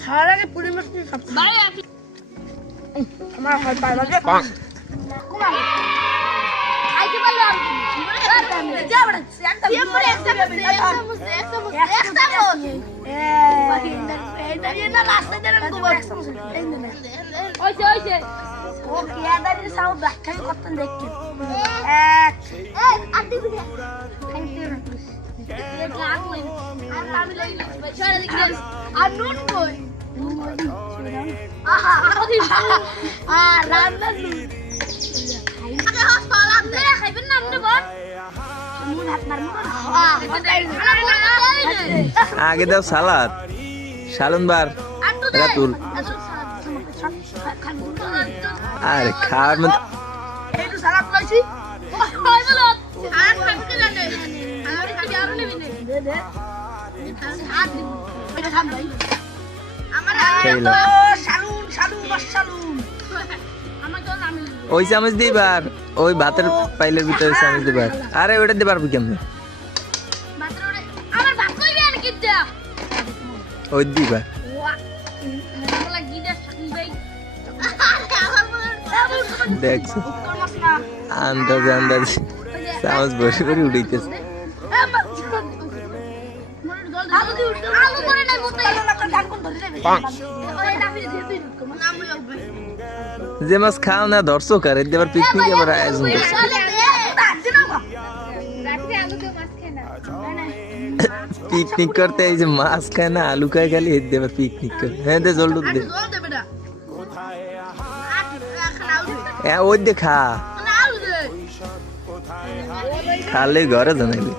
খাওয়ার আগে পুরি মাছ নিয়ে খাচ্ছি আমার হয় পায় লাগে খাইতে পারলাম আগে দাও সালাদ সালন বার রাতুল আরে খাওয়ার মধ্যে একটু সালাদ খাইছি ওই চামচ দিবার ওই ভাতের পাইলের ভিতরে চামচ দিবার আরে ওটা দিতে পারবি কেমনে ওই দিবার দেখছো আন্দাজে আন্দাজে চামচ বসে করে উঠাইতেছে যে মাছ খাও না দর্শক আর এবার পিকনিক এবার আয়োজন করছে পিকনিক করতে এই যে মাছ খায় না আলু খায় খালি এর দেবার পিকনিক করে হ্যাঁ দে জল দে হ্যাঁ ওই দে খা খালে ঘরে জানাইবে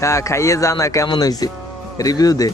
খা খাইয়ে জানা কেমন হয়েছে রিভিউ দে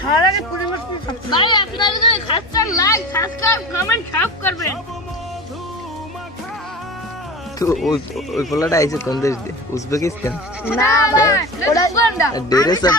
খাওয়ার আগে পুরি মাছ নিয়ে খাচ্ছি তো ওই পোলাটা আইছে কোন দেশ দিয়ে উজবেকিস্তান না ডেরে সব